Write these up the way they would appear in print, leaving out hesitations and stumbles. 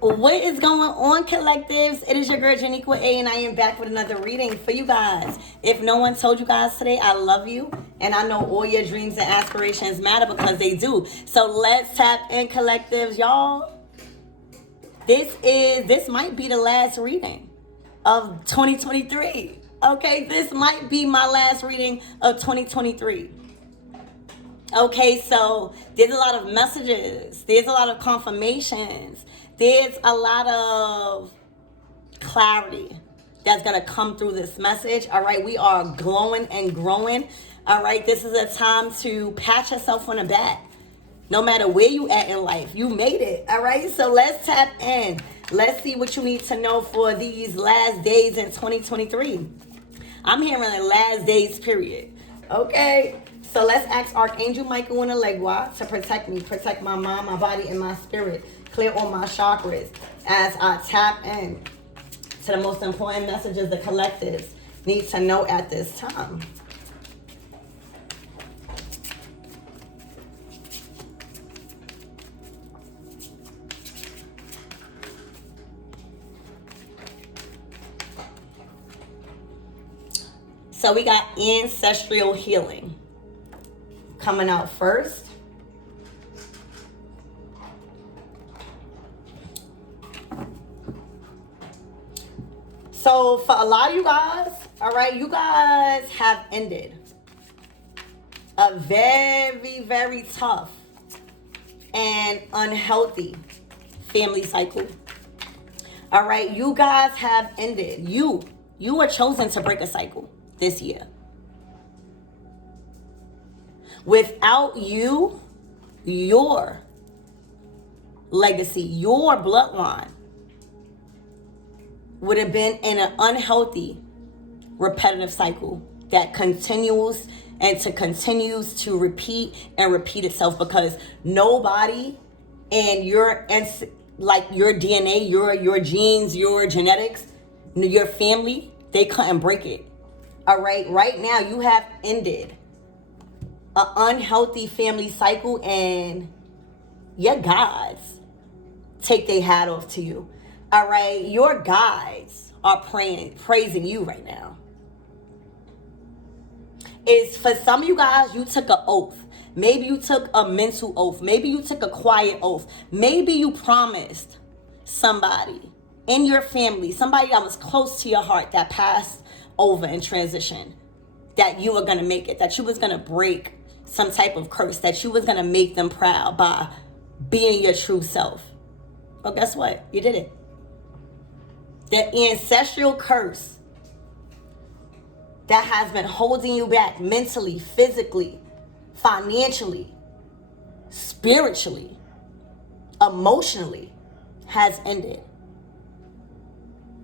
What is going on, collectives? It is your girl Janiqua A, and I am back with another reading for you guys. If no one told you guys today, I love you, and I know all your dreams and aspirations matter because they do. So let's tap in, collectives, y'all. This might be the last reading of 2023. Okay, this might be my last reading of 2023. Okay, so there's a lot of messages. There's a lot of confirmations. There's a lot of clarity that's going to come through this message. All right, we are glowing and growing. All right, this is a time to pat yourself on the back. No matter where you at in life, you made it. All right, so let's tap in. Let's see what you need to know for these last days in 2023. I'm hearing the last days period. Okay, so let's ask Archangel Michael and Alegua to protect me, protect my mind, my body, and my spirit. Clear all my chakras as I tap in to the most important messages the collectives need to know at this time. So we got ancestral healing coming out first. So for a lot of you guys, all right, you guys have ended a very, very tough and unhealthy family cycle. All right, you guys have ended. You were chosen to break a cycle this year. Without you, your legacy, your bloodline would have been in an unhealthy, repetitive cycle that continues to repeat and repeat itself, because nobody in your DNA, your genes, your genetics, your family, they couldn't break it. All right, right now you have ended an unhealthy family cycle, and your guides take their hat off to you. All right, your guides are praising you right now. It's for some of you guys, you took an oath. Maybe you took a mental oath. Maybe you took a quiet oath. Maybe you promised somebody in your family, somebody that was close to your heart that passed over in transition, that you were going to make it, that you was going to break some type of curse, that you was going to make them proud by being your true self. Well, guess what? You did it. The ancestral curse that has been holding you back mentally, physically, financially, spiritually, emotionally has ended.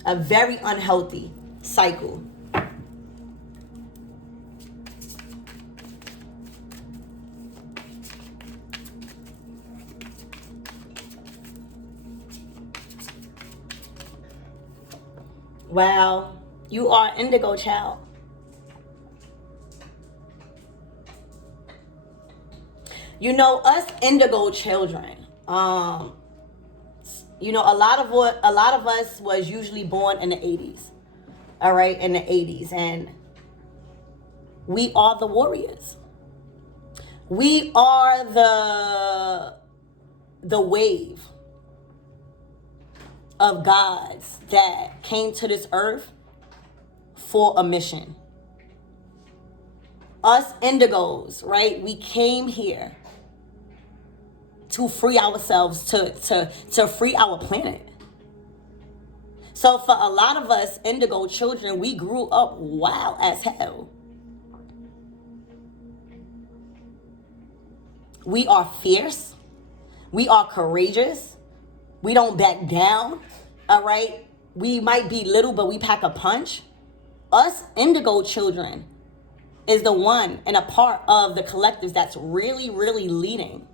A very unhealthy cycle. Wow, you are indigo, child. You know, us indigo children, you know, a lot of us was usually born in the 80s. All right, in the 80s, and we are the warriors. We are the wave of gods that came to this earth for a mission. Us indigos, right? We came here to free ourselves, to free our planet. So for a lot of us indigo children, we grew up wild as hell. We are fierce. We are courageous. We don't back down, all right? We might be little, but we pack a punch. Us indigo children is the one and a part of the collective that's really, really leading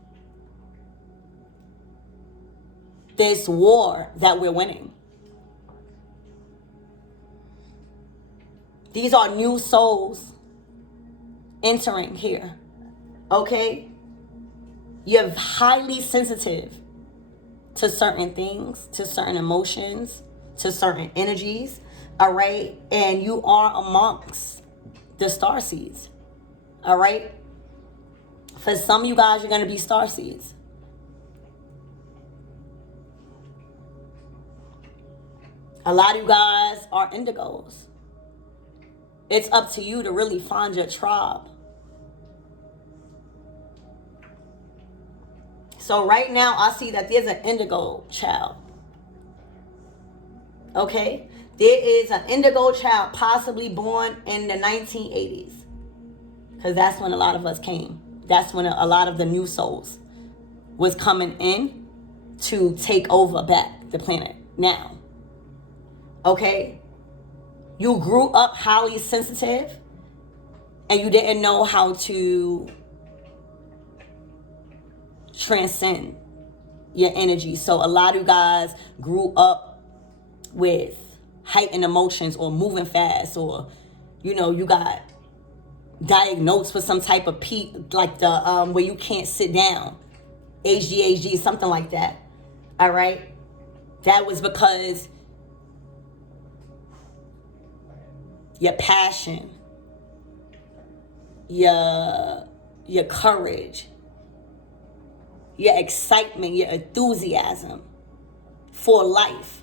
this war that we're winning. These are new souls entering here, okay? You're highly sensitive to certain things, to certain emotions, to certain energies, all right? And you are amongst the starseeds, all right? For some of you guys, you're going to be starseeds. A lot of you guys are indigos. It's up to you to really find your tribe. So right now, I see that there's an indigo child. Okay? There is an indigo child possibly born in the 1980s. Because that's when a lot of us came. That's when a lot of the new souls was coming in to take over back the planet. Now, okay? You grew up highly sensitive and you didn't know how to transcend your energy. So a lot of you guys grew up with heightened emotions or moving fast, or, you know, you got diagnosed with some type of like the where you can't sit down, ADHD, something like that. All right, that was because your passion, your courage, your excitement, your enthusiasm for life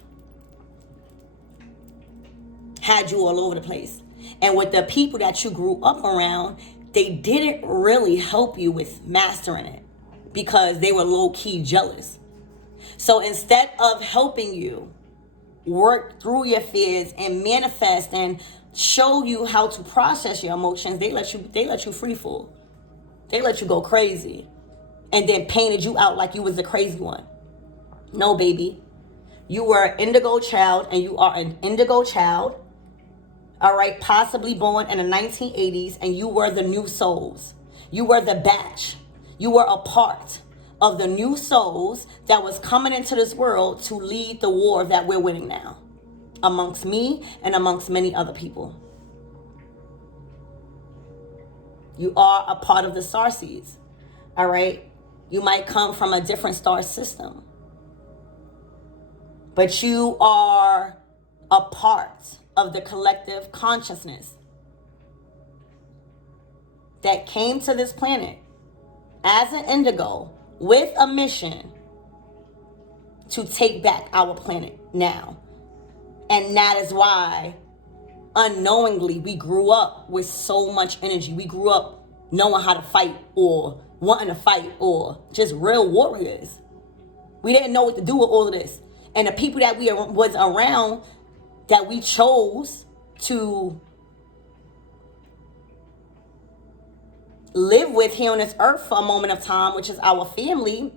had you all over the place. And with the people that you grew up around, they didn't really help you with mastering it because they were low-key jealous. So instead of helping you work through your fears and manifest and show you how to process your emotions, they let you free fall. They let you go crazy. And then painted you out like you was the crazy one. No, baby. You were an indigo child, and you are an indigo child. All right, possibly born in the 1980s, and you were the new souls. You were the batch. You were a part of the new souls that was coming into this world to lead the war that we're winning now, amongst me and amongst many other people. You are a part of the starseeds. All right. You might come from a different star system, but you are a part of the collective consciousness that came to this planet as an indigo with a mission to take back our planet now. And that is why unknowingly we grew up with so much energy. We grew up knowing how to fight, or wanting to fight, or just real warriors. We didn't know what to do with all of this. And the people that we was around, that we chose to live with here on this earth for a moment of time, which is our family,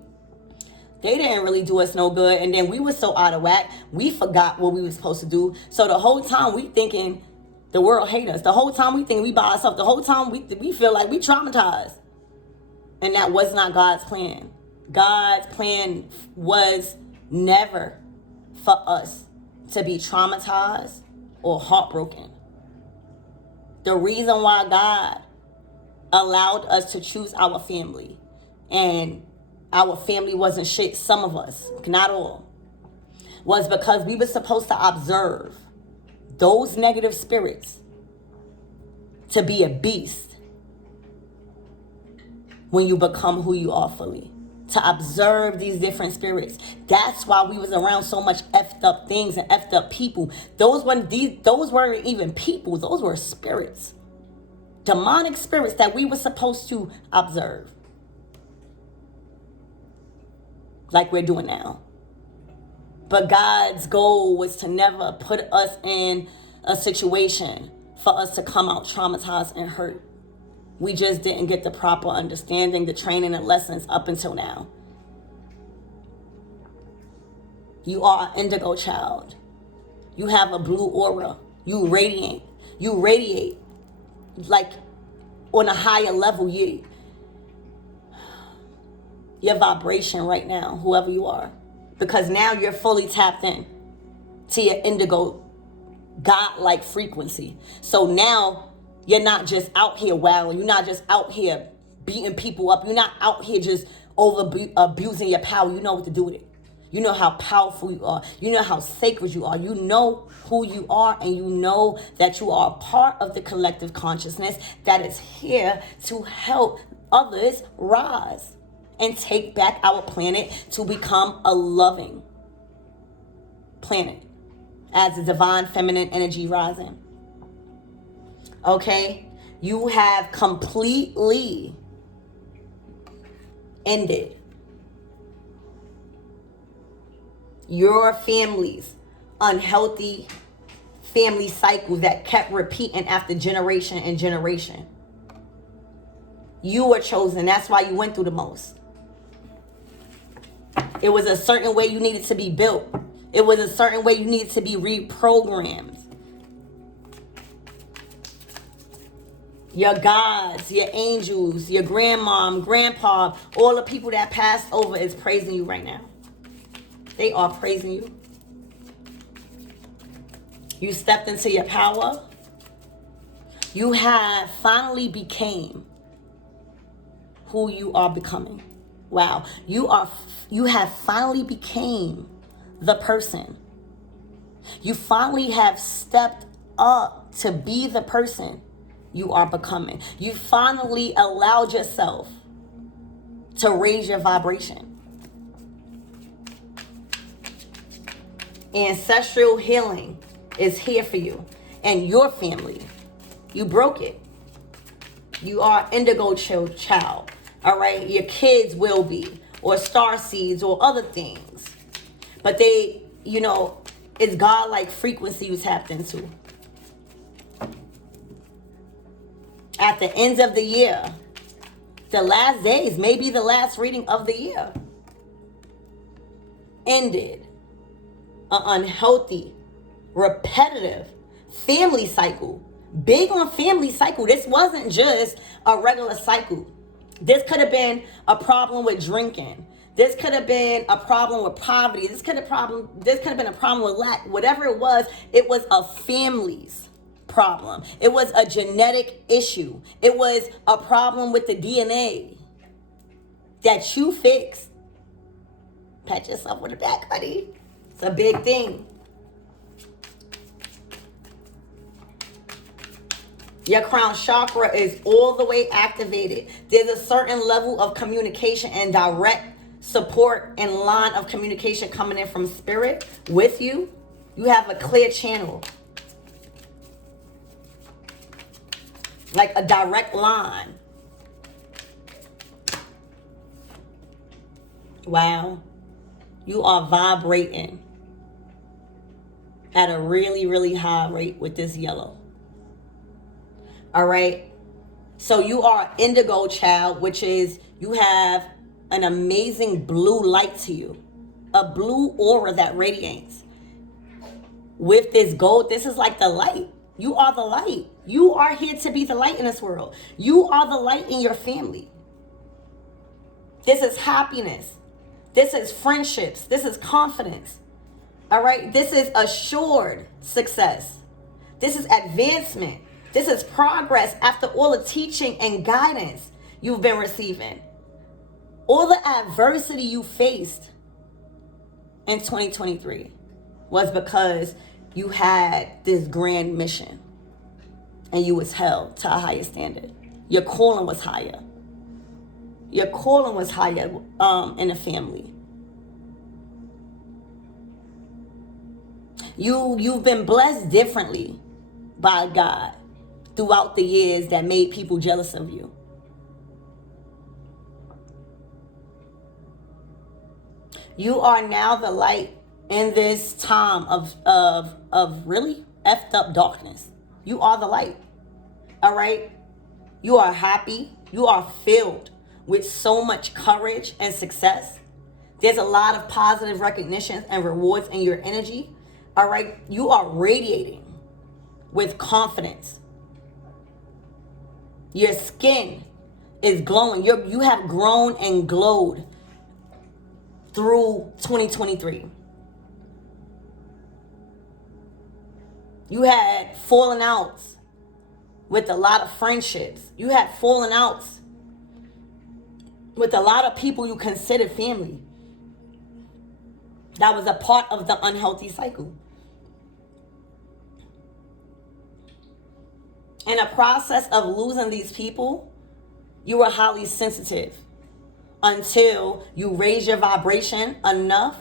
they didn't really do us no good. And then we were so out of whack, we forgot what we were supposed to do. So the whole time we thinking the world hate us. The whole time we think we by ourselves. The whole time we feel like we traumatized. And that was not God's plan. God's plan was never for us to be traumatized or heartbroken. The reason why God allowed us to choose our family, and our family wasn't shit, some of us, not all, was because we were supposed to observe those negative spirits to be a beast when you become who you are fully. To observe these different spirits. That's why we was around so much effed up things and effed up people. Those weren't even people. Those were spirits. Demonic spirits that we were supposed to observe. Like we're doing now. But God's goal was to never put us in a situation for us to come out traumatized and hurt. We just didn't get the proper understanding, the training and lessons up until now. You are an indigo child. You have a blue aura. You radiate. You radiate like on a higher level. Your vibration right now, whoever you are. Because now you're fully tapped in to your indigo God-like frequency. So now you're not just out here wilding. You're not just out here beating people up. You're not out here just abusing your power. You know what to do with it. You know how powerful you are. You know how sacred you are. You know who you are, and you know that you are a part of the collective consciousness that is here to help others rise and take back our planet to become a loving planet as the divine feminine energy rising. Okay? You have completely ended your family's unhealthy family cycle that kept repeating after generation and generation. You were chosen. That's why you went through the most. It was a certain way you needed to be built. It was a certain way you needed to be reprogrammed. Your gods, your angels, your grandmom, grandpa, all the people that passed over is praising you right now. They are praising you. You stepped into your power. You have finally became who you are becoming. Wow. You have finally became the person. You finally have stepped up to be the person you are becoming. You finally allowed yourself to raise your vibration. Ancestral healing is here for you and your family. You broke it. You are indigo child. All right. Your kids will be, or star seeds, or other things. But they, it's God-like frequency you tapped into. At the end of the year, the last days, maybe the last reading of the year, ended an unhealthy, repetitive family cycle. Big on family cycle. This wasn't just a regular cycle. This could have been a problem with drinking. This could have been a problem with poverty. This could have been a problem with lack. Whatever it was a family's problem. It was a genetic issue. It was a problem with the DNA that you fixed. Pat yourself on the back, buddy. It's a big thing. Your crown chakra is all the way activated. There's a certain level of communication and direct support and line of communication coming in from spirit with you. You have a clear channel. Like a direct line. Wow. You are vibrating at a really, really high rate with this yellow. All right. So you are an indigo child, which is you have an amazing blue light to you. A blue aura that radiates. With this gold, this is like the light. You are the light. You are here to be the light in this world. You are the light in your family. This is happiness. This is friendships. This is confidence. All right. This is assured success. This is advancement. This is progress after all the teaching and guidance you've been receiving. All the adversity you faced in 2023 was because you had this grand mission and you was held to a higher standard. Your calling was higher. Your calling was higher in the family. You've been blessed differently by God throughout the years that made people jealous of you. You are now the light in this time of really effed up darkness. You are the light. All right? You are happy. You are filled with so much courage and success. There's a lot of positive recognition and rewards in your energy. All right? You are radiating with confidence. Your skin is glowing. You have grown and glowed through 2023. You had fallen outs with a lot of friendships. You had fallen outs with a lot of people you considered family. That was a part of the unhealthy cycle. In the process of losing these people, you were highly sensitive until you raise your vibration enough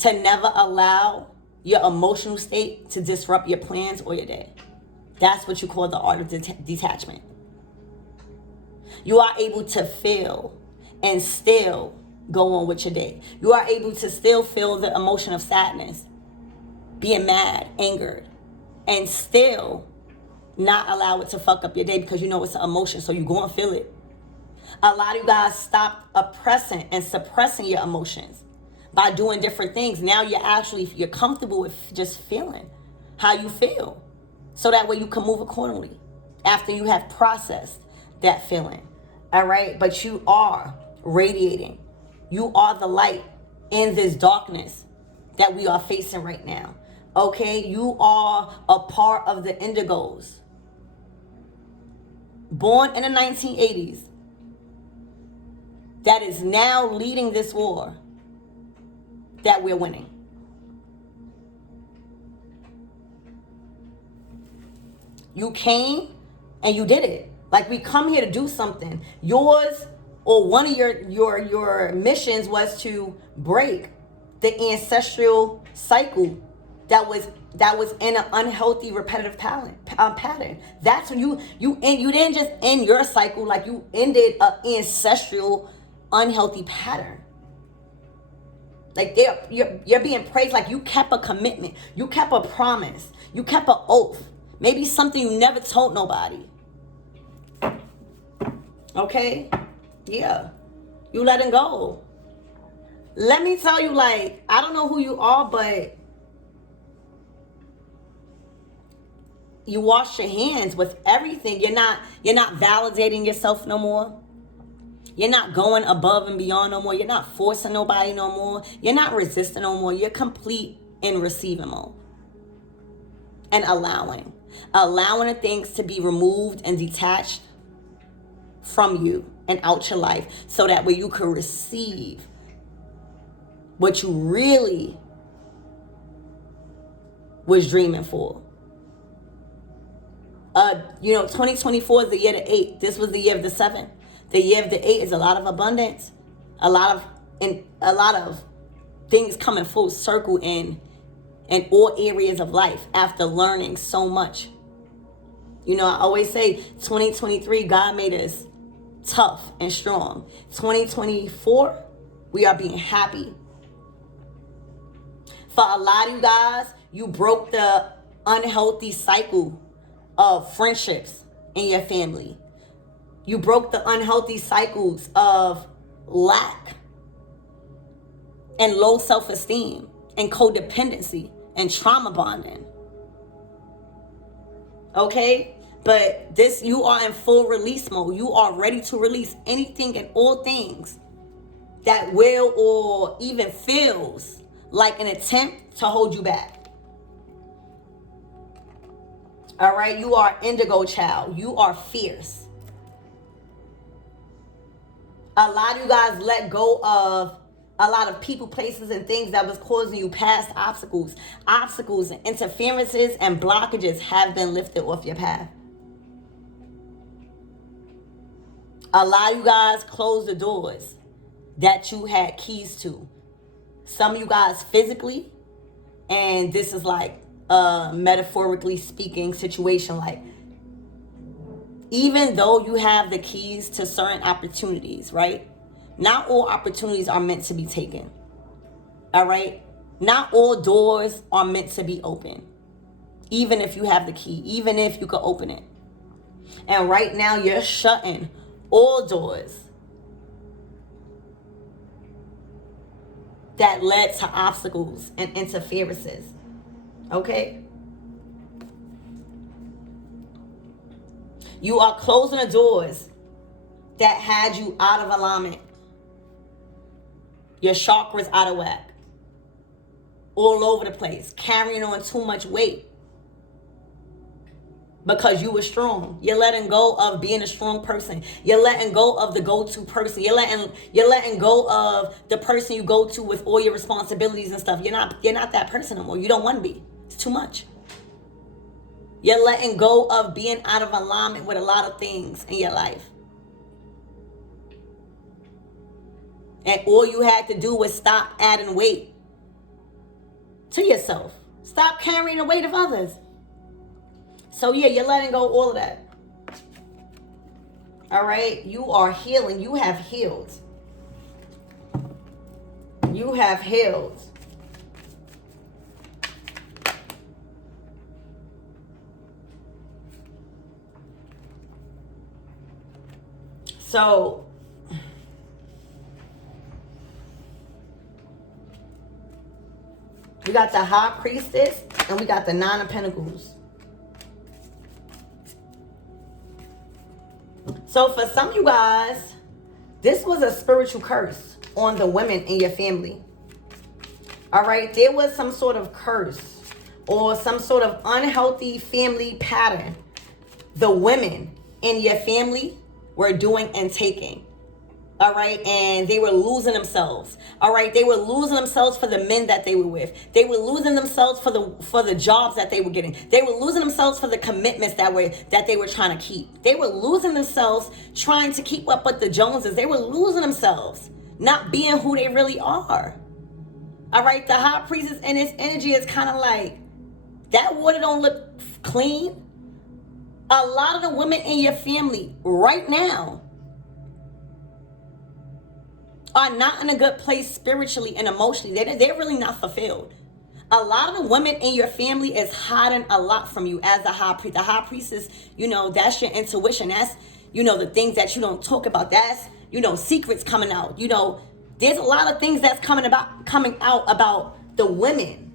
to never allow your emotional state to disrupt your plans or your day. That's what you call the art of detachment. You are able to feel and still go on with your day. You are able to still feel the emotion of sadness, being mad, angered, and still not allow it to fuck up your day because you know it's an emotion, so you go and feel it. A lot of you guys stopped oppressing and suppressing your emotions by doing different things. Now you're comfortable with just feeling how you feel, so that way you can move accordingly after you have processed that feeling. All right, but you are radiating. You are the light in this darkness that we are facing right now. Okay, you are a part of the indigos, born in the 1980s, that is now leading this war that we're winning. You came and you did it. Like, we come here to do something. Yours or one of your missions was to break the ancestral cycle that was in an unhealthy repetitive pattern. That's when you didn't just end your cycle, like you ended an ancestral unhealthy pattern. Like, you're being praised, like you kept a commitment, you kept a promise, you kept an oath, maybe something you never told nobody. Okay, yeah, you letting go. Let me tell you, like, I don't know who you are, but you wash your hands with everything. You're not validating yourself no more. You're not going above and beyond no more. You're not forcing nobody no more. You're not resisting no more. You're complete in receiving mode. And allowing the things to be removed and detached from you and out your life, so that way you can receive what you really was dreaming for. 2024 is the year of the 8. This was the year of the 7. The year of the 8 is a lot of abundance, a lot of things coming full circle in all areas of life after learning so much. I always say 2023, God made us tough and strong. 2024, we are being happy. For a lot of you guys, you broke the unhealthy cycle of friendships in your family. You broke the unhealthy cycles of lack and low self-esteem and codependency and trauma bonding. Okay? But you are in full release mode. You are ready to release anything and all things that will or even feels like an attempt to hold you back. All right? You are indigo child. You are fierce. A lot of you guys let go of a lot of people, places, and things that was causing you past obstacles. Obstacles and interferences and blockages have been lifted off your path. A lot of you guys closed the doors that you had keys to. Some of you guys physically, and this is like a metaphorically speaking situation. Like, even though you have the keys to certain opportunities, right? Not all opportunities are meant to be taken. All right? Not all doors are meant to be open. Even if you have the key, even if you could open it. And right now you're shutting all doors that led to obstacles and interferences. Okay? You are closing the doors that had you out of alignment. Your chakras out of whack. All over the place. Carrying on too much weight. because you were strong. You're letting go of being a strong person. You're letting go of the go-to person. You're letting go of the person you go to with all your responsibilities and stuff. You're not that person anymore. You don't want to be. It's too much. You're letting go of being out of alignment with a lot of things in your life. And all you had to do was stop adding weight to yourself. Stop carrying the weight of others. So yeah, you're letting go all of that. All right? You are healing. You have healed. You have healed. So we got the High Priestess and we got the Nine of Pentacles. So for some of you guys, this was a spiritual curse on the women in your family. All right, there was some sort of curse or some sort of unhealthy family pattern the women in your family were doing and taking. All right, and they were losing themselves. All right, they were losing themselves for the men that they were with. They were losing themselves for the jobs that they were getting. They were losing themselves for the commitments that they were trying to keep. They were losing themselves trying to keep up with the Joneses. They were losing themselves, not being who they really are. All right, the High Priestess and its energy is kind of like, that water don't look clean. A lot of the women in your family right now are not in a good place spiritually and emotionally. They're really not fulfilled. A lot of the women in your family is hiding a lot from you as a high priest. The High Priestess, that's your intuition. That's, the things that you don't talk about. That's, secrets coming out. There's a lot of things that's coming out about the women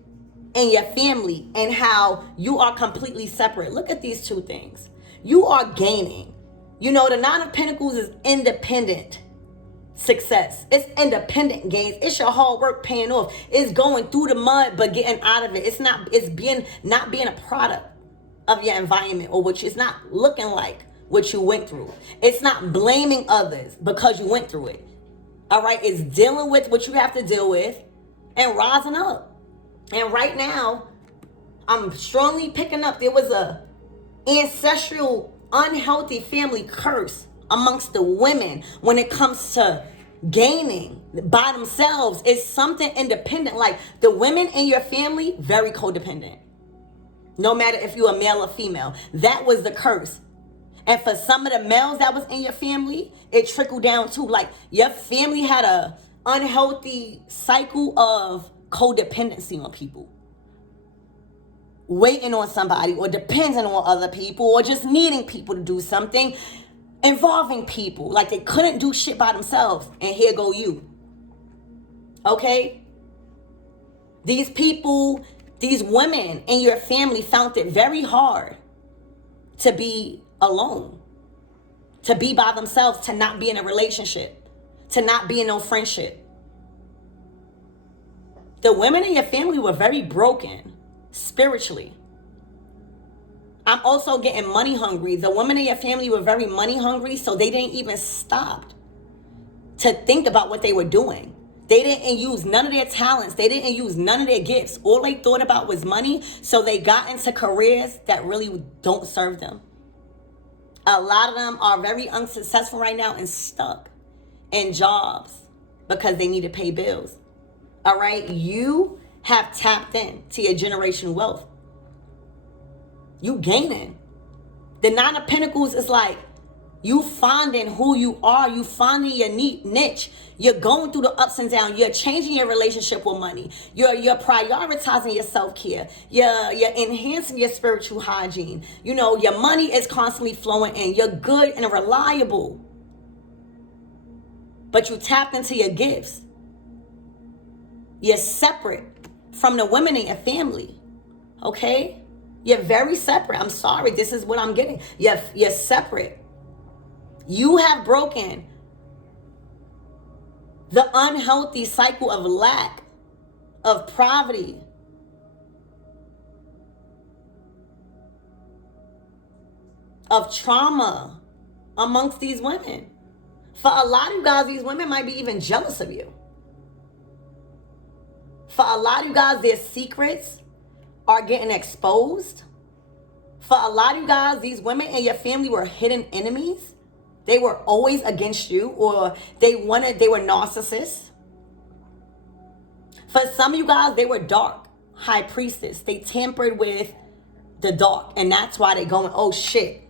in your family and how you are completely separate. Look at these two things. You are gaining. The Nine of Pentacles is independent success. It's independent gains. It's your hard work paying off. It's going through the mud but getting out of it. It's not being a product of your environment or it's not looking like what you went through. It's not blaming others because you went through it. All right, it's dealing with what you have to deal with and rising up. And right now, I'm strongly picking up there was a ancestral unhealthy family curse amongst the women when it comes to gaining by themselves. It's something independent. Like the women in your family, very codependent. No matter if you're a male or female. That was the curse. And for some of the males that was in your family, it trickled down too. Like your family had a unhealthy cycle of codependency on people. Waiting on somebody or depending on other people or just needing people to do something. Involving people like they couldn't do shit by themselves, and here go you. Okay? These people, these women in your family found it very hard to be alone, to be by themselves, to not be in a relationship, to not be in no friendship. The women in your family were very broken spiritually. I'm also getting money hungry. The women in your family were very money hungry, so they didn't even stop to think about what they were doing. They didn't use none of their talents. They didn't use none of their gifts. All they thought about was money, so they got into careers that really don't serve them. A lot of them are very unsuccessful right now and stuck in jobs because they need to pay bills. All right? You have tapped in to your generational wealth. You gaining. The Nine of Pentacles is like you finding who you are. You finding your niche. You're going through the ups and downs. You're changing your relationship with money. You're prioritizing your self-care. You're enhancing your spiritual hygiene. Your money is constantly flowing in. You're good and reliable. But you tapped into your gifts. You're separate from the women in your family. Okay? You're very separate. I'm sorry. This is what I'm getting. You're separate. You have broken the unhealthy cycle of lack, of poverty. of trauma amongst these women. For a lot of you guys, these women might be even jealous of you. For a lot of you guys, their secrets are getting exposed. For a lot of you guys, these women and your family were hidden enemies. They were always against you, or they were narcissists. For some of you guys, they were dark high priestess. They tampered with the dark, and that's why they going, oh shit.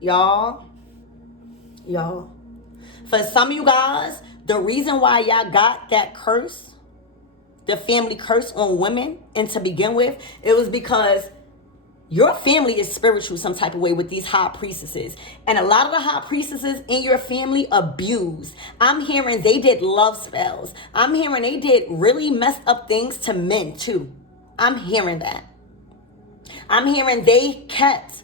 Y'all. For some of you guys, the reason why y'all got that curse, the family curse on women, and to begin with, it was because your family is spiritual some type of way with these high priestesses. And a lot of the high priestesses in your family abused. I'm hearing they did love spells. I'm hearing they did really messed up things to men too. I'm hearing that. I'm hearing they kept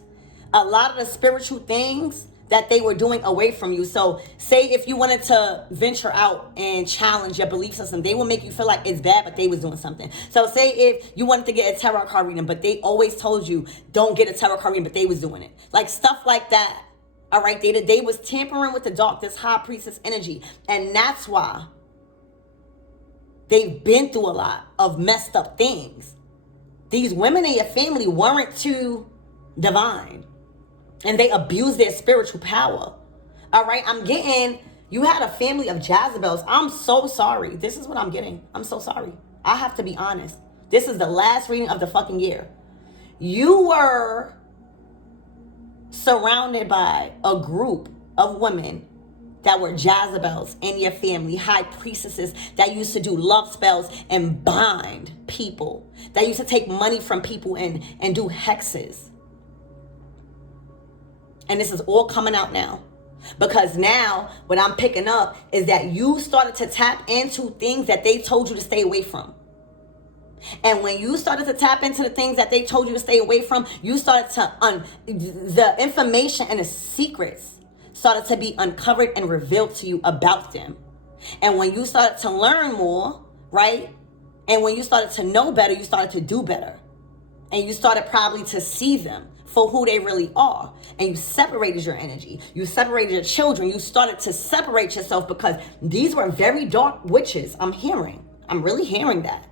a lot of the spiritual things that they were doing away from you. So say if you wanted to venture out and challenge your belief system, they will make you feel like it's bad, but they was doing something. So say if you wanted to get a tarot card reading, but they always told you don't get a tarot card reading, but they was doing it. Like stuff like that. All right, they was tampering with the dark, this high priestess energy. And that's why they've been through a lot of messed up things. These women in your family weren't too divine. And they abuse their spiritual power. All right, I'm getting, you had a family of Jezebels. I'm so sorry. This is what I'm getting. I'm so sorry. I have to be honest. This is the last reading of the fucking year. You were surrounded by a group of women that were Jezebels in your family, high priestesses that used to do love spells and bind people, that used to take money from people and do hexes. And this is all coming out now. Because now what I'm picking up is that you started to tap into things that they told you to stay away from. And when you started to tap into the things that they told you to stay away from, you started to, the information and the secrets started to be uncovered and revealed to you about them. And when you started to learn more, right? And when you started to know better, you started to do better. And you started probably to see them for who they really are. And you separated your energy. You separated your children. You started to separate yourself because these were very dark witches. I'm really hearing that.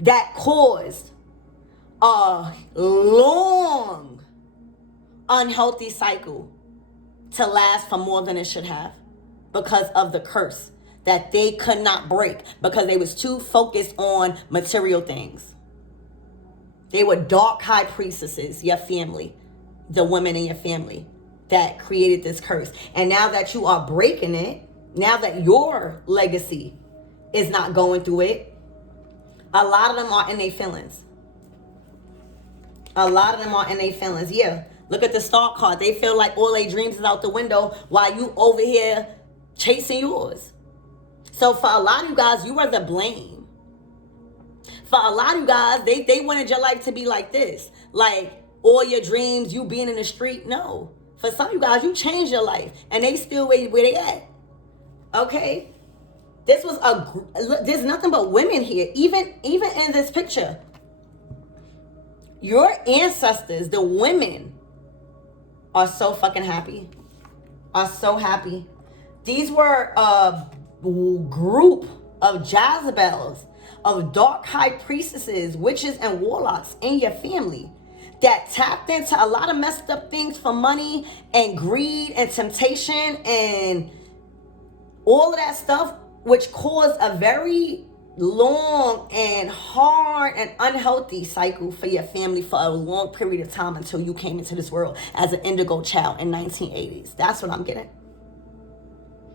That caused a long, unhealthy cycle to last for more than it should have because of the curse that they could not break because they was too focused on material things. They were dark high priestesses, your family, the women in your family that created this curse. And now that you are breaking it, now that your legacy is not going through it, a lot of them are in their feelings. Yeah. Look at the Star card. They feel like all their dreams is out the window while you over here chasing yours. So for a lot of you guys, you are the blame. For a lot of you guys, they wanted your life to be like this. Like all your dreams, you being in the street. No. For some of you guys, you changed your life. And they still where they at. Okay? There's nothing but women here. Even in this picture. Your ancestors, the women, are so fucking happy. Are so happy. These were a group of Jezebels, of dark high priestesses, witches, and warlocks in your family that tapped into a lot of messed up things for money and greed and temptation and all of that stuff, which caused a very long and hard and unhealthy cycle for your family for a long period of time until you came into this world as an indigo child in 1980s. That's what I'm getting.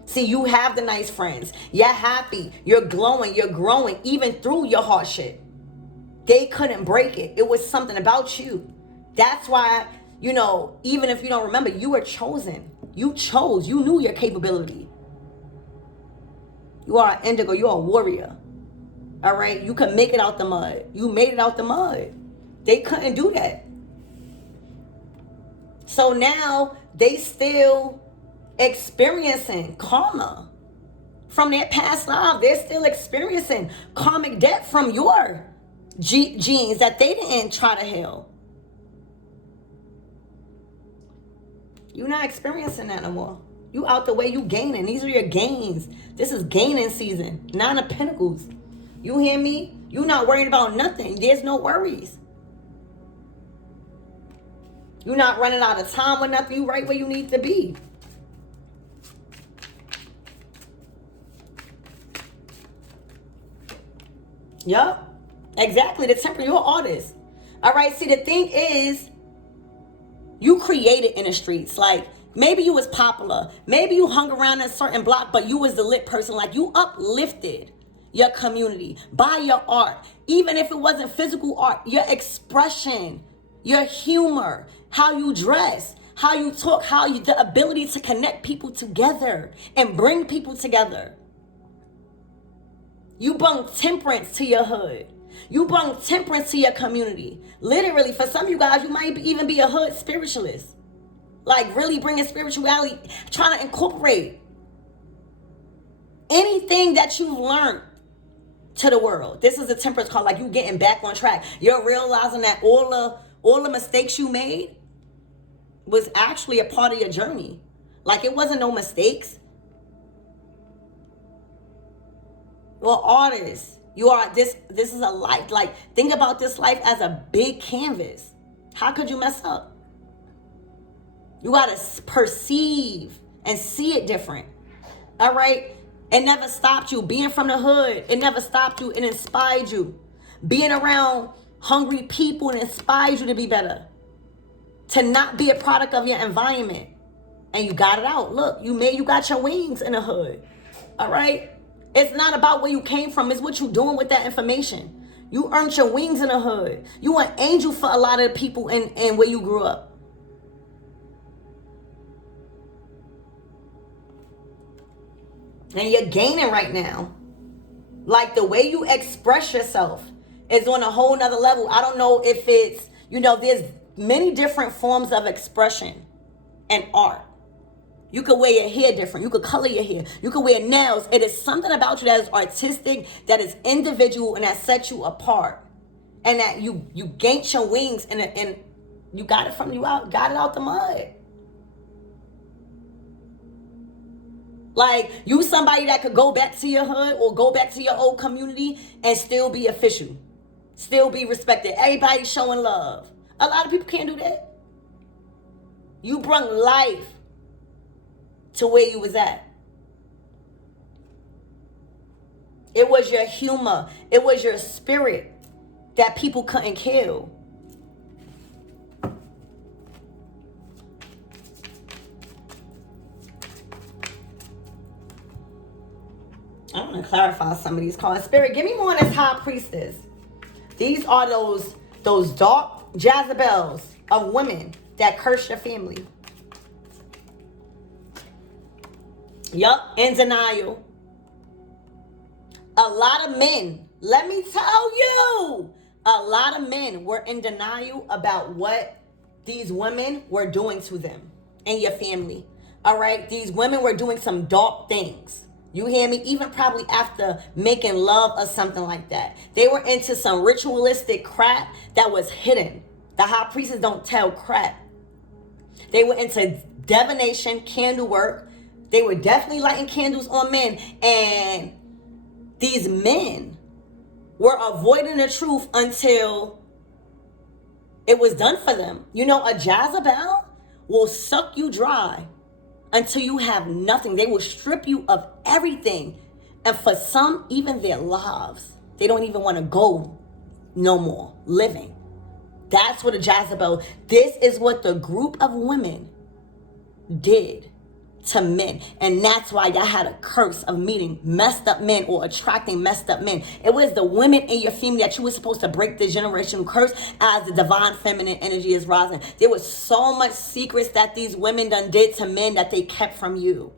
See, you have the nice friends. You're happy. You're glowing. You're growing even through your hardship. They couldn't break it. It was something about you. That's why, even if you don't remember, you were chosen. You chose. You knew your capability. You are an indigo. You are a warrior. All right? You can make it out the mud. You made it out the mud. They couldn't do that. So now they still experiencing karma from their past life. They're still experiencing karmic debt from your genes that they didn't try to heal. You're not experiencing that no more. You out the way, you gaining. These are your gains. This is gaining season. 9 of Pentacles. You hear me? You not worried about nothing. There's no worries. You're not running out of time with nothing. You right where you need to be. Yup. Exactly. The Temperance. You're an artist. All right. See, the thing is, you created in the streets. Like, maybe you was popular. Maybe you hung around a certain block, but you was the lit person. Like, you uplifted your community by your art. Even if it wasn't physical art, your expression, your humor, how you dress, how you talk, the ability to connect people together and bring people together. You brought temperance to your hood. You brought temperance to your community. Literally, for some of you guys, you might even be a hood spiritualist. Like, really bringing spirituality, trying to incorporate anything that you've learned to the world. This is a temperance card, like you getting back on track. You're realizing that all the mistakes you made was actually a part of your journey. Like, it wasn't no mistakes. You're an artist. You are this is a life. Like, think about this life as a big canvas. How could you mess up? You gotta perceive and see it different. All right? It never stopped you. Being from the hood, it never stopped you. It inspired you. Being around hungry people, it inspired you to be better. To not be a product of your environment. And you got it out. Look, you got your wings in the hood. All right? It's not about where you came from. It's what you're doing with that information. You earned your wings in the hood. You an angel for a lot of the people in where you grew up. And you're gaining right now. Like, the way you express yourself is on a whole nother level. I don't know if it's, there's many different forms of expression and art. You could wear your hair different. You could color your hair. You could wear nails. It is something about you that is artistic, that is individual, and that sets you apart. And that you gained your wings and you got it out the mud. Like, you somebody that could go back to your hood or go back to your old community and still be official. Still be respected. Everybody showing love. A lot of people can't do that. You brought life to where you was at. It was your humor. It was your spirit that people couldn't kill. I'm going to clarify some of these cards. Spirit, give me more on this High Priestess. These are those dark Jezebels of women that curse your family. Yup, in denial. A lot of men, let me tell you, a lot of men were in denial about what these women were doing to them and your family. All right? These women were doing some dark things. You hear me? Even probably after making love or something like that. They were into some ritualistic crap that was hidden. The High Priestess don't tell crap. They were into divination, candle work. They were definitely lighting candles on men. And these men were avoiding the truth until it was done for them. A Jezebel will suck you dry until you have nothing. They will strip you of everything. And for some, even their lives. They don't even want to go no more living. That's what a Jezebel. This is what the group of women did to men. And that's why y'all had a curse of meeting messed up men or attracting messed up men. It was the women in your family that you were supposed to break the generational curse as the divine feminine energy is rising. There was so much secrets that these women done did to men that they kept from you.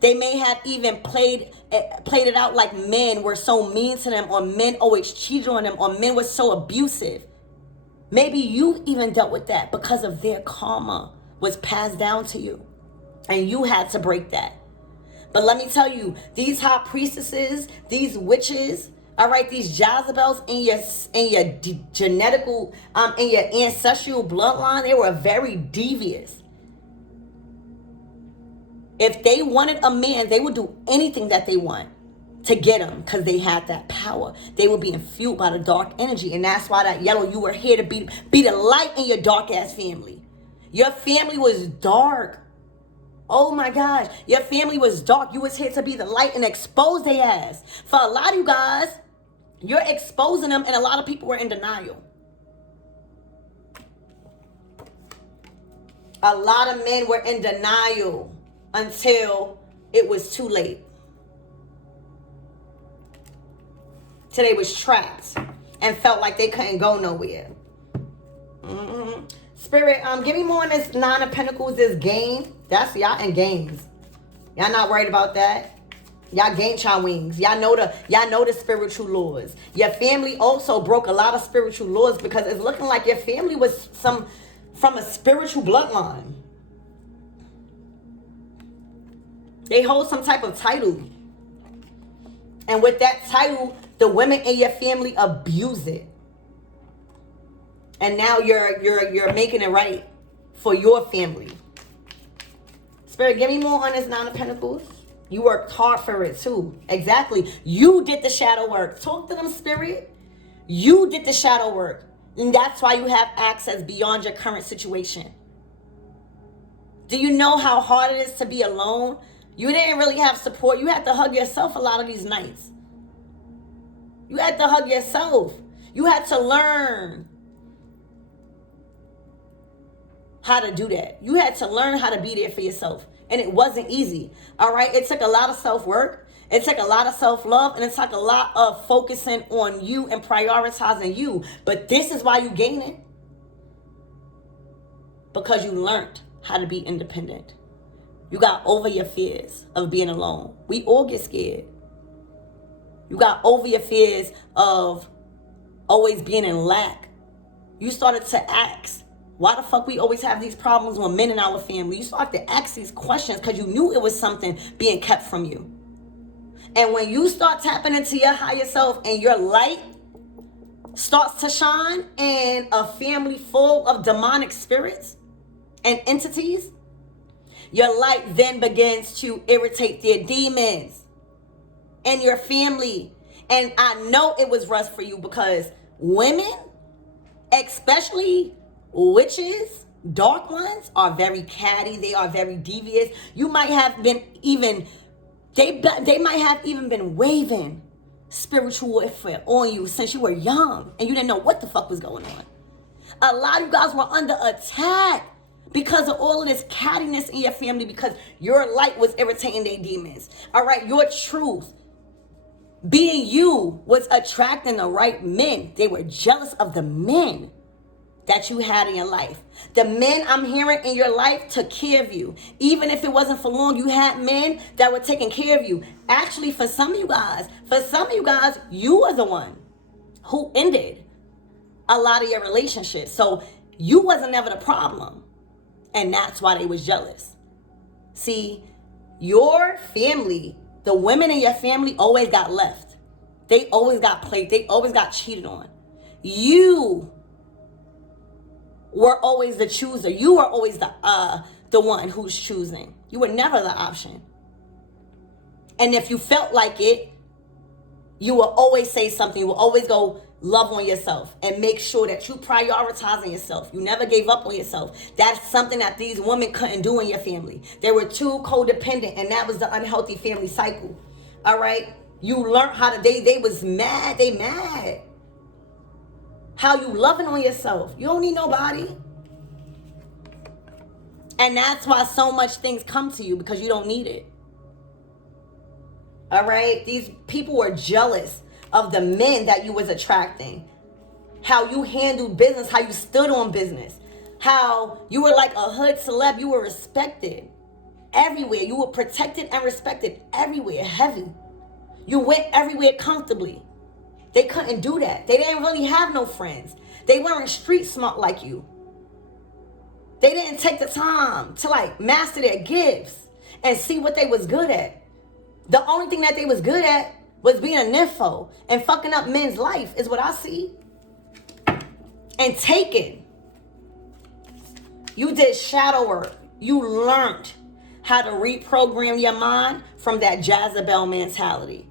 They may have even played it out like men were so mean to them, or men always cheated on them, or men were so abusive. Maybe you even dealt with that because of their karma was passed down to you. And you had to break that. But let me tell you, these high priestesses, these witches, All right, these Jezebels in your genetical, in your ancestral bloodline, they were very devious. If they wanted a man, they would do anything that they want to get him because they had that power. They were being fueled by the dark energy. And that's why that yellow, you were here to be the light in your dark ass family. Your family was dark. Oh my gosh. Your family was dark. You was here to be the light and expose their ass. For a lot of you guys, you're exposing them, and a lot of people were in denial. A lot of men were in denial until it was too late. Till they was trapped and felt like they couldn't go nowhere. Spirit, give me more on this Nine of Pentacles, this game. That's y'all in games. Y'all not worried about that. Y'all gain y'all wings. Y'all know the spiritual laws. Your family also broke a lot of spiritual laws because it's looking like your family was from a spiritual bloodline. They hold some type of title. And with that title, the women in your family abuse it. And now you're making it right for your family. Spirit, give me more on this Nine of Pentacles. You worked hard for it too. Exactly. You did the shadow work. Talk to them, Spirit. You did the shadow work. And that's why you have access beyond your current situation. Do you know how hard it is to be alone? You didn't really have support. You had to hug yourself a lot of these nights. You had to hug yourself. You had to learn how to do that. You had to learn how to be there for yourself. And it wasn't easy. All right. It took a lot of self-work. It took a lot of self-love. And it took a lot of focusing on you and prioritizing you. But this is why you gain it. Because you learned how to be independent. You got over your fears of being alone. We all get scared. You got over your fears of always being in lack. You started to ask, why the fuck we always have these problems with men in our family? You start to ask these questions because you knew it was something being kept from you. And when you start tapping into your higher self and your light starts to shine in a family full of demonic spirits and entities, your light then begins to irritate their demons and your family. And I know it was rough for you because women, especially witches, dark ones, are very catty. They are very devious. You might have been even, they might have even been waving spiritual warfare on you since you were young and you didn't know what the fuck was going on. A lot of you guys were under attack because of all of this cattiness in your family because your light was irritating their demons. All right, your truth, being you, was attracting the right men. They were jealous of the men that you had in your life. The men I'm hearing in your life took care of you. Even if it wasn't for long, you had men that were taking care of you. Actually, for some of you guys, you were the one who ended a lot of your relationships. So you wasn't ever the problem. And that's why they was jealous. See, your family, the women in your family always got left. They always got played. They always got cheated on. You were always the chooser. You were always the one who's choosing. You were never the option. And if you felt like it, you will always say something. You will always go love on yourself and make sure that you prioritizing yourself. You never gave up on yourself. That's something that these women couldn't do in your family. They were too codependent, and that was the unhealthy family cycle. All right? You learned how to, they was mad. They mad. How you loving on yourself. You don't need nobody. And that's why so much things come to you, because you don't need it. All right? These people were jealous of the men that you was attracting. How you handled business, how you stood on business. How you were like a hood celeb. You were respected everywhere. You were protected and respected everywhere. Heavy. You went everywhere comfortably. They couldn't do that. They didn't really have no friends. They weren't street smart like you. They didn't take the time to like master their gifts and see what they was good at. The only thing that they was good at was being a nympho and fucking up men's life is what I see. And taking. You did shadow work. You learned how to reprogram your mind from that Jezebel mentality.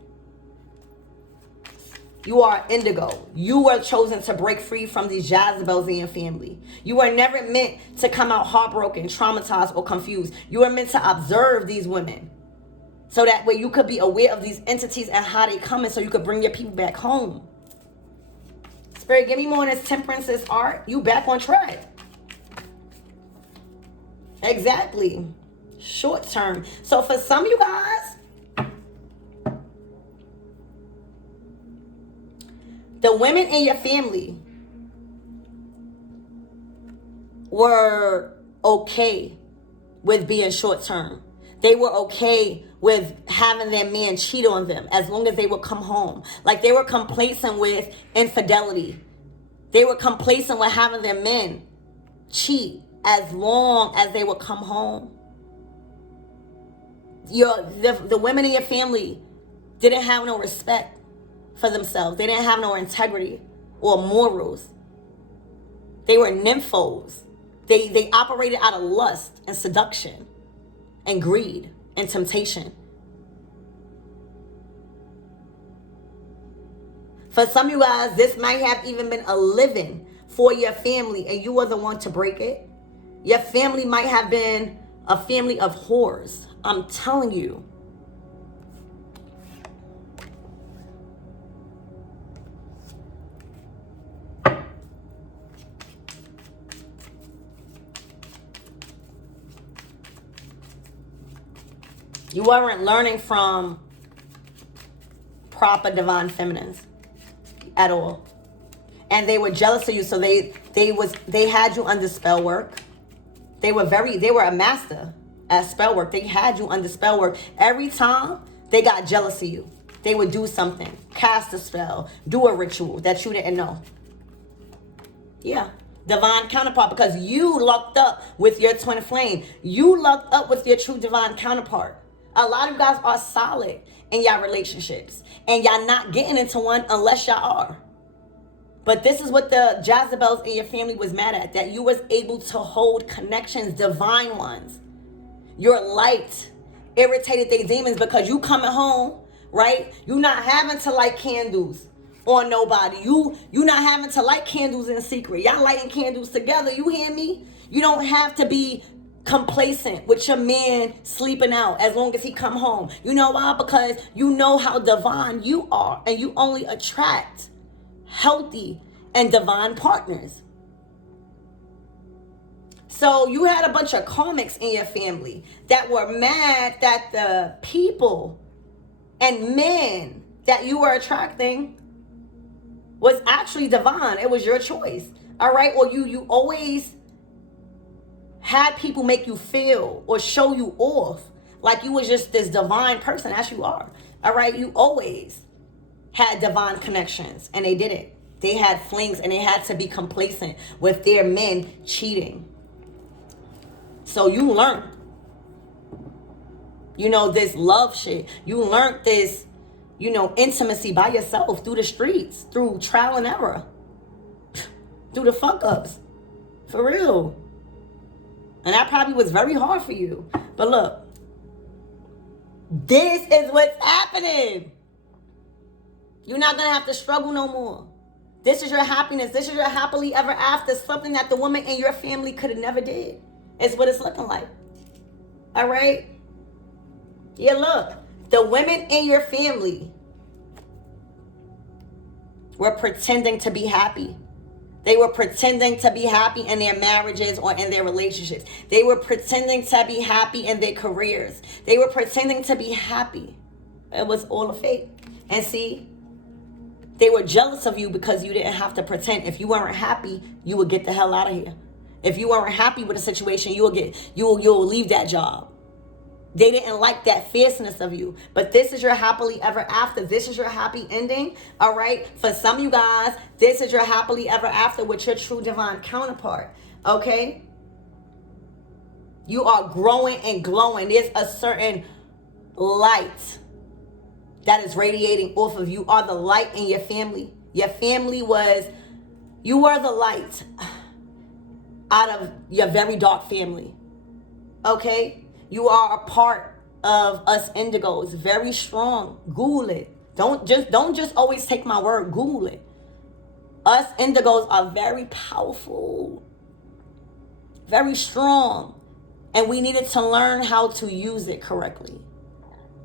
You are indigo. You were chosen to break free from these Jezebels in your family. You were never meant to come out heartbroken, traumatized, or confused. You were meant to observe these women. So that way you could be aware of these entities and how they come in so you could bring your people back home. Spirit, give me more on this temperance, this art. You back on track. Exactly. Short term. So for some of you guys, the women in your family were okay with being short term. They were okay with having their man cheat on them as long as they would come home. Like they were complacent with infidelity. They were complacent with having their men cheat as long as they would come home. The women in your family didn't have no respect for themselves. They didn't have no integrity or morals. They were nymphos. They operated out of lust and seduction and greed and temptation. For some of you guys, this might have even been a living for your family and you were the one to break it. Your family might have been a family of whores. I'm telling you. You weren't learning from proper divine feminines at all. And they were jealous of you, so they had you under spell work. They were a master at spell work. They had you under spell work. Every time they got jealous of you, they would do something, cast a spell, do a ritual that you didn't know. Yeah. Divine counterpart, because you lucked up with your twin flame. You lucked up with your true divine counterpart. A lot of you guys are solid in y'all relationships, and y'all not getting into one unless y'all are. But this is what the Jezebels in your family was mad at, that you was able to hold connections, divine ones. Your light irritated their demons because you coming home, right? You not having to light candles on nobody. You not having to light candles in secret. Y'all lighting candles together. You hear me? You don't have to be complacent with your man sleeping out as long as he come home. You know why? Because you know how divine you are, and you only attract healthy and divine partners. So you had a bunch of karmics in your family that were mad that the people and men that you were attracting was actually divine. It was your choice. All right. Or you always had people make you feel or show you off like you was just this divine person, as you are. All right. You always had divine connections, and they didn't. They had flings, and they had to be complacent with their men cheating. So you learned, this love shit. You learned this, intimacy by yourself through the streets, through trial and error, through the fuck ups, for real. And that probably was very hard for you. But look, this is what's happening. You're not going to have to struggle no more. This is your happiness. This is your happily ever after. Something that the woman in your family could have never did. It's what it's looking like. All right? Yeah, look. The women in your family were pretending to be happy. They were pretending to be happy in their marriages or in their relationships. They were pretending to be happy in their careers. They were pretending to be happy. It was all a fake. And see, they were jealous of you because you didn't have to pretend. If you weren't happy, you would get the hell out of here. If you weren't happy with a situation, you'll leave that job. They didn't like that fierceness of you. But this is your happily ever after. This is your happy ending. All right. For some of you guys, this is your happily ever after with your true divine counterpart. Okay. You are growing and glowing. There's a certain light that is radiating off of you are the light in your family. Your family you were the light out of your very dark family. Okay? You are a part of us indigos, very strong. Google it. Don't just always take my word. Google it. Us indigos are very powerful, very strong, and we needed to learn how to use it correctly.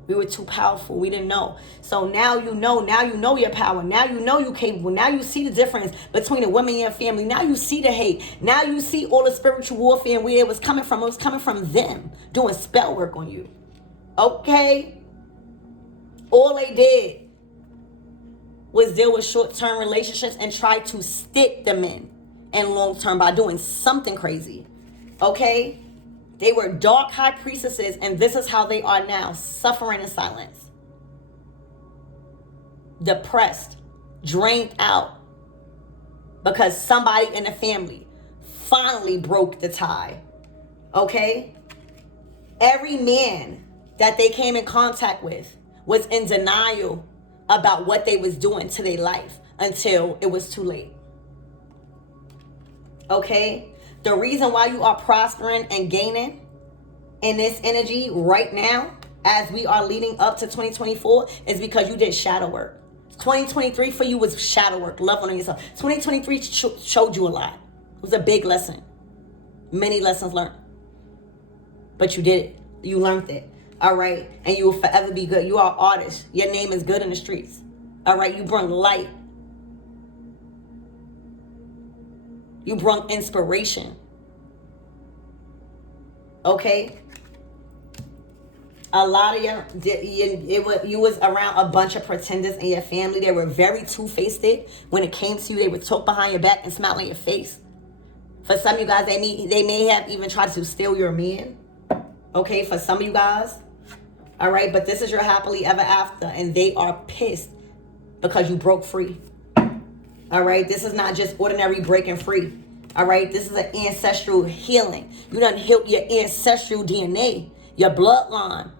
We were too powerful. We didn't know. So now you know. Now you know your power. Now you know you're capable. Now you see the difference between the women in your family. Now you see the hate. Now you see all the spiritual warfare and where it was coming from. It was coming from them doing spell work on you. Okay? All they did was deal with short-term relationships and try to stick them in long-term by doing something crazy. Okay? They were dark high priestesses, and this is how they are now, suffering in silence. Depressed, drained out, because somebody in the family finally broke the tie. Okay? Every man that they came in contact with was in denial about what they was doing to their life until it was too late. Okay? The reason why you are prospering and gaining in this energy right now, as we are leading up to 2024, is because you did shadow work. 2023 for you was shadow work, love on yourself. 2023 showed you a lot. It was a big lesson. Many lessons learned. But you did it. You learned it. All right? And you will forever be good. You are an artist. Your name is good in the streets. All right? You bring light. You brought inspiration. Okay? A lot of you was around a bunch of pretenders in your family. They were very two-faced. When it came to you, they would talk behind your back and smile in your face. For some of you guys, they may have even tried to steal your man. Okay? For some of you guys. All right? But this is your happily ever after. And they are pissed because you broke free. All right, this is not just ordinary breaking free. All right, this is an ancestral healing. You done healed your ancestral DNA, your bloodline.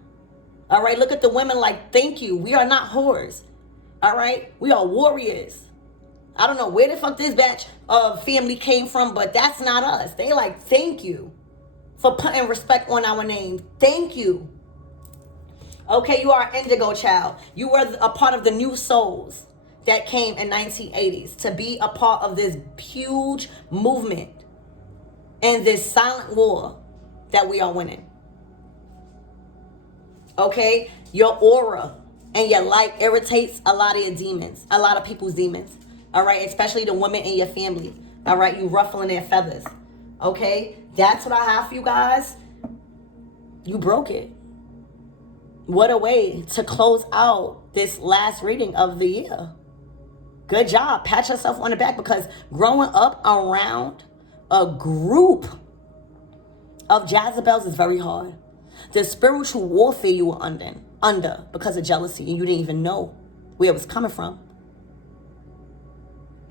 All right, look at the women like, thank you. We are not whores. All right, we are warriors. I don't know where the fuck this batch of family came from, but that's not us. They like, thank you for putting respect on our name. Thank you. Okay, you are an indigo child. You were a part of the new souls that came in 1980s to be a part of this huge movement and this silent war that we are winning. Okay? Your aura and your light irritates a lot of your demons, a lot of people's demons. All right? Especially the women in your family. All right? You ruffling their feathers. Okay? That's what I have for you guys. You broke it. What a way to close out this last reading of the year. Good job. Pat yourself on the back, because growing up around a group of Jezebels is very hard. The spiritual warfare you were under because of jealousy, and you didn't even know where it was coming from.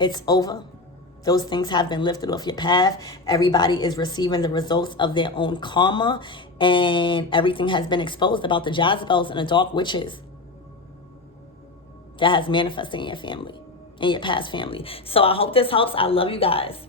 It's over. Those things have been lifted off your path. Everybody is receiving the results of their own karma, and everything has been exposed about the Jezebels and the dark witches that has manifested in your family, in your past family. So I hope this helps. I love you guys.